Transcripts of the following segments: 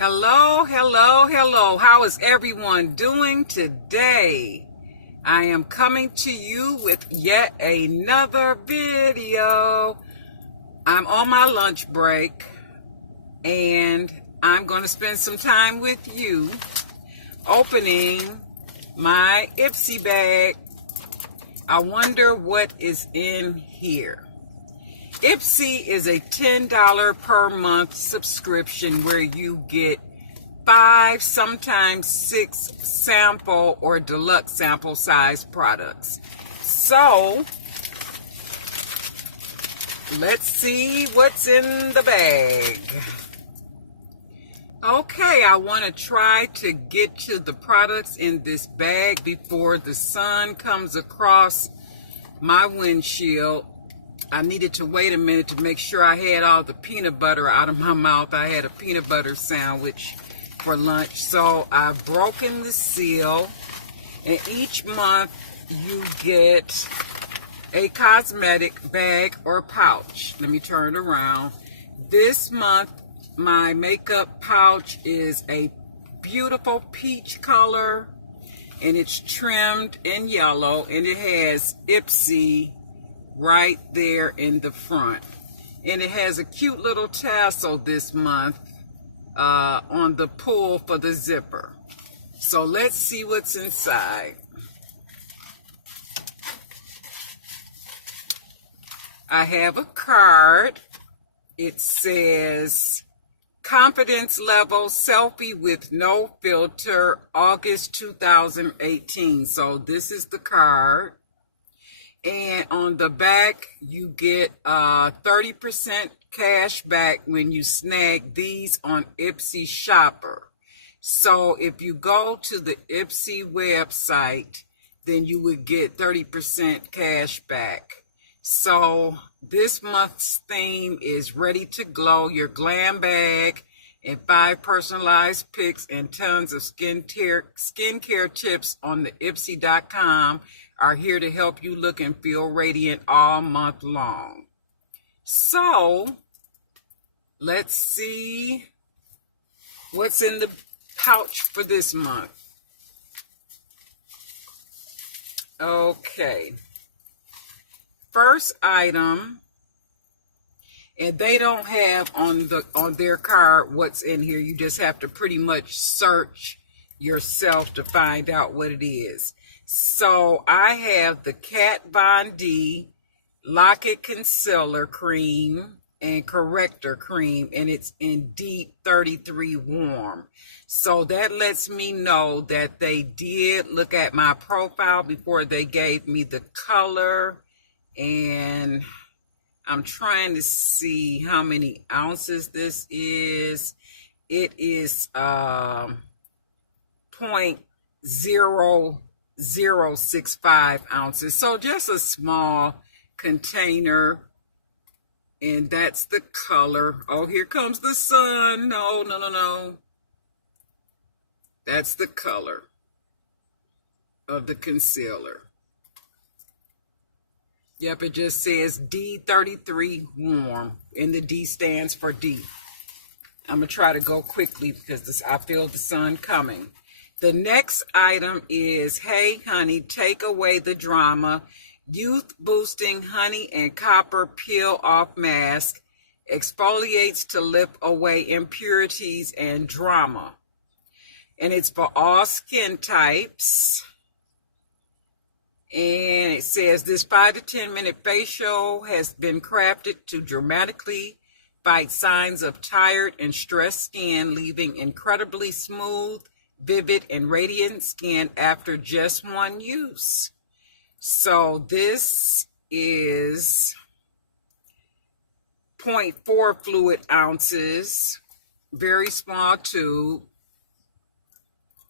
Hello, hello, hello. How is everyone doing today? I am coming to you with yet another video. I'm on my lunch break and I'm going to spend some time with you opening my Ipsy bag. I wonder what is in here. Ipsy is a $10 per month subscription where you get 5, sometimes 6 sample or deluxe sample size products. So let's see what's in the bag. Okay, I want to try to get to the products in this bag before the sun comes across my windshield. I needed to wait a minute to make sure I had all the peanut butter out of my mouth. I had a peanut butter sandwich for lunch. So I've broken the seal, and each month you get a cosmetic bag or pouch. Let me turn it around. This month my makeup pouch is a beautiful peach color, and it's trimmed in yellow, and it has Ipsy right there in the front, and it has a cute little tassel this month on the pull for the zipper. So let's see what's inside. I have a card. It says confidence level selfie with no filter, August 2018. So this is the card. And on the back, you get 30% cash back when you snag these on Ipsy Shopper. So if you go to the Ipsy website, then you would get 30% cash back. So this month's theme is Ready to Glow, your glam bag, and 5 personalized pics and tons of skincare tips on the Ipsy.com are here to help you look and feel radiant all month long. So let's see what's in the pouch for this month. Okay. First item, and they don't have on their card what's in here. You just have to pretty much search yourself to find out what it is. So I have the Kat Von D Lock-It Concealer Cream and Corrector Cream, and it's in Deep 33 Warm. So that lets me know that they did look at my profile before they gave me the color. And I'm trying to see how many ounces this is. It is 0.0065 ounces. So just a small container. And that's the color. Oh, here comes the sun. No, no, no, no. That's the color of the concealer. Yep, it just says D33 Warm, and the D stands for deep. I'm going to try to go quickly because I feel the sun coming. The next item is Hey Honey, Take Away the Drama, Youth Boosting Honey and Copper Peel Off Mask, exfoliates to lift away impurities and drama. And it's for all skin types. And it says this 5 to 10 minute facial has been crafted to dramatically fight signs of tired and stressed skin, leaving incredibly smooth, vivid, and radiant skin after just one use. So this is 0.4 fluid ounces, very small tube,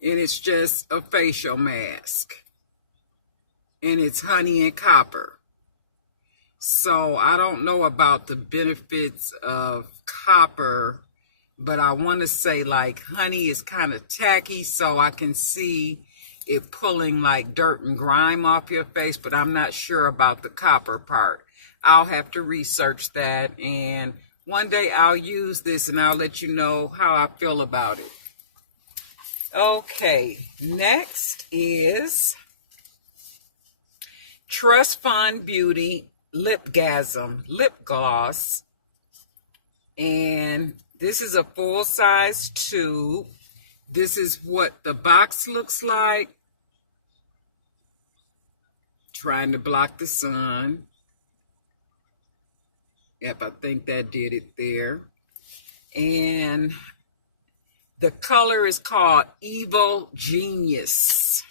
and it's just a facial mask. And it's honey and copper. So I don't know about the benefits of copper, but I want to say like honey is kind of tacky, so I can see it pulling like dirt and grime off your face, but I'm not sure about the copper part. I'll have to research that, and one day I'll use this and I'll let you know how I feel about it. Okay, next is Trust Fund Beauty Lipgasm Lip Gloss. And this is a full-size tube. This is what the box looks like. Trying to block the sun. Yep, I think that did it there. And the color is called Evil Genius.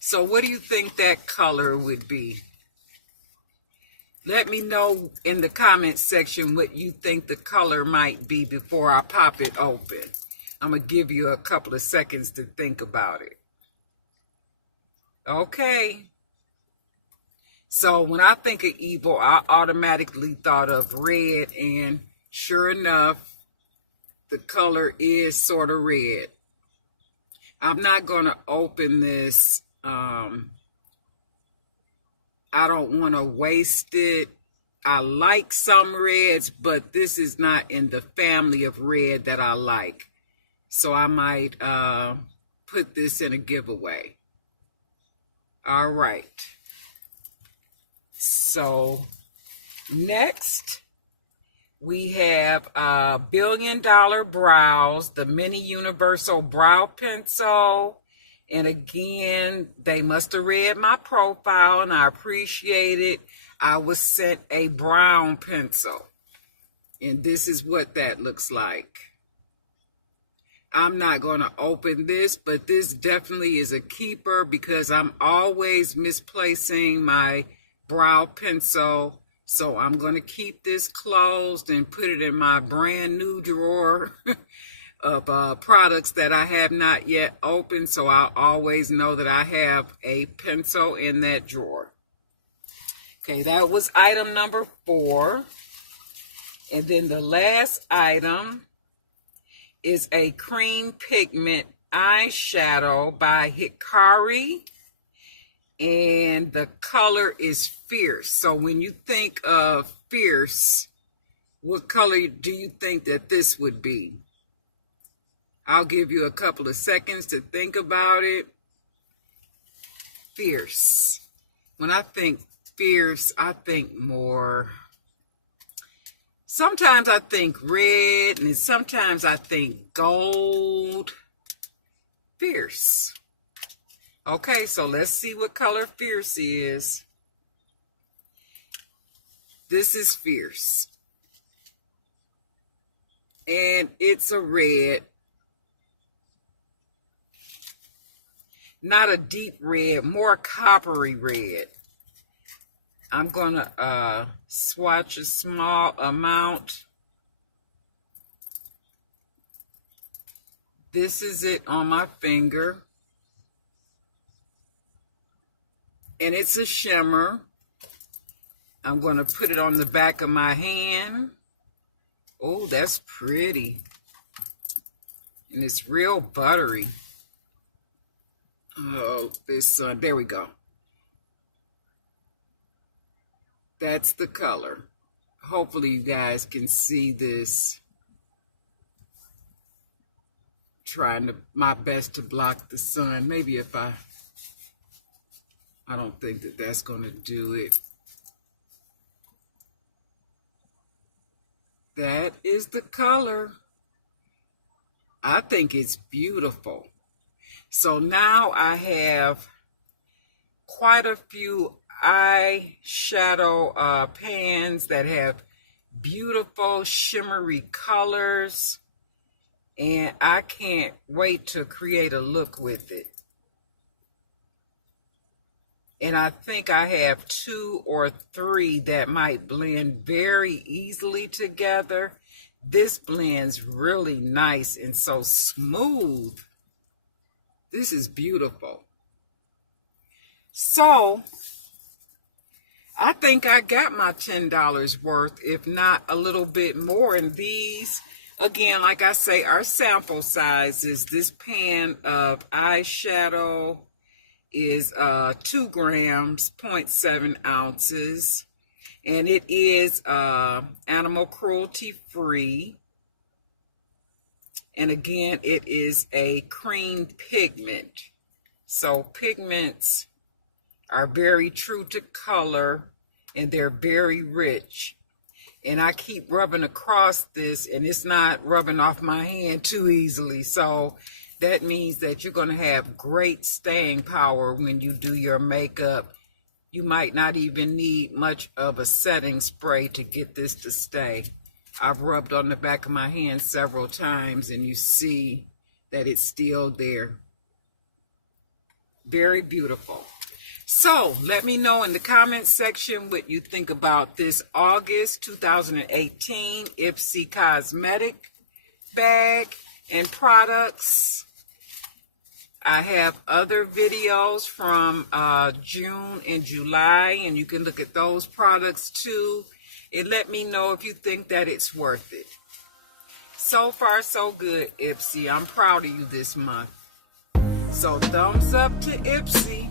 So what do you think that color would be? Let me know in the comment section what you think the color might be before I pop it open. I'm going to give you a couple of seconds to think about it. Okay. So when I think of evil, I automatically thought of red, and sure enough, the color is sort of red. I'm not going to open this. I don't want to waste it. I like some reds, but this is not in the family of red that I like. So I might put this in a giveaway. All right. So next we have $1 Billion Brows, the Mini Universal Brow Pencil. And again, they must have read my profile, and I appreciate it. I was sent a brown pencil, and this is what that looks like. I'm not going to open this, but this definitely is a keeper because I'm always misplacing my brow pencil. So I'm going to keep this closed and put it in my brand new drawer of products that I have not yet opened, so I'll always know that I have a pencil in that drawer. Okay, that was item number 4. And then the last item is a cream pigment eyeshadow by Hikari, and the color is Fierce. So when you think of Fierce, what color do you think that this would be? I'll give you a couple of seconds to think about it. Fierce. When I think fierce, I think more. Sometimes I think red, and sometimes I think gold. Fierce. Okay, so let's see what color Fierce is. This is Fierce. And it's a red. Not a deep red, more coppery red. I'm going to swatch a small amount. This is it on my finger. And it's a shimmer. I'm going to put it on the back of my hand. Oh, that's pretty. And it's real buttery. Oh, this there we go. That's the color. Hopefully you guys can see this. Trying my best to block the sun. Maybe if I don't think that that's going to do it. That is the color. I think it's beautiful. So now I have quite a few eyeshadow pans that have beautiful shimmery colors, and I can't wait to create a look with it. And I think I have 2 or 3 that might blend very easily together. This blends really nice and so smooth. This is beautiful. So I think I got my $10 worth, if not a little bit more. And these, again, like I say, are sample sizes. This pan of eyeshadow is 2 grams, 0.7 ounces. And it is animal cruelty free. And again, it is a cream pigment. So pigments are very true to color and they're very rich. And I keep rubbing across this and it's not rubbing off my hand too easily. So that means that you're going to have great staying power when you do your makeup. You might not even need much of a setting spray to get this to stay. I've rubbed on the back of my hand several times and you see that it's still there. Very beautiful. So let me know in the comments section what you think about this August 2018 Ipsy cosmetic bag and products. I have other videos from June and July, and you can look at those products too. And let me know if you think that it's worth it. So far, so good, Ipsy. I'm proud of you this month. So thumbs up to Ipsy.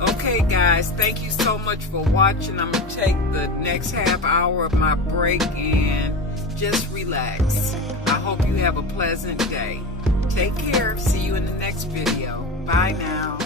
Okay, guys, thank you so much for watching. I'm going to take the next half hour of my break and just relax. I hope you have a pleasant day. Take care. See you in the next video. Bye now.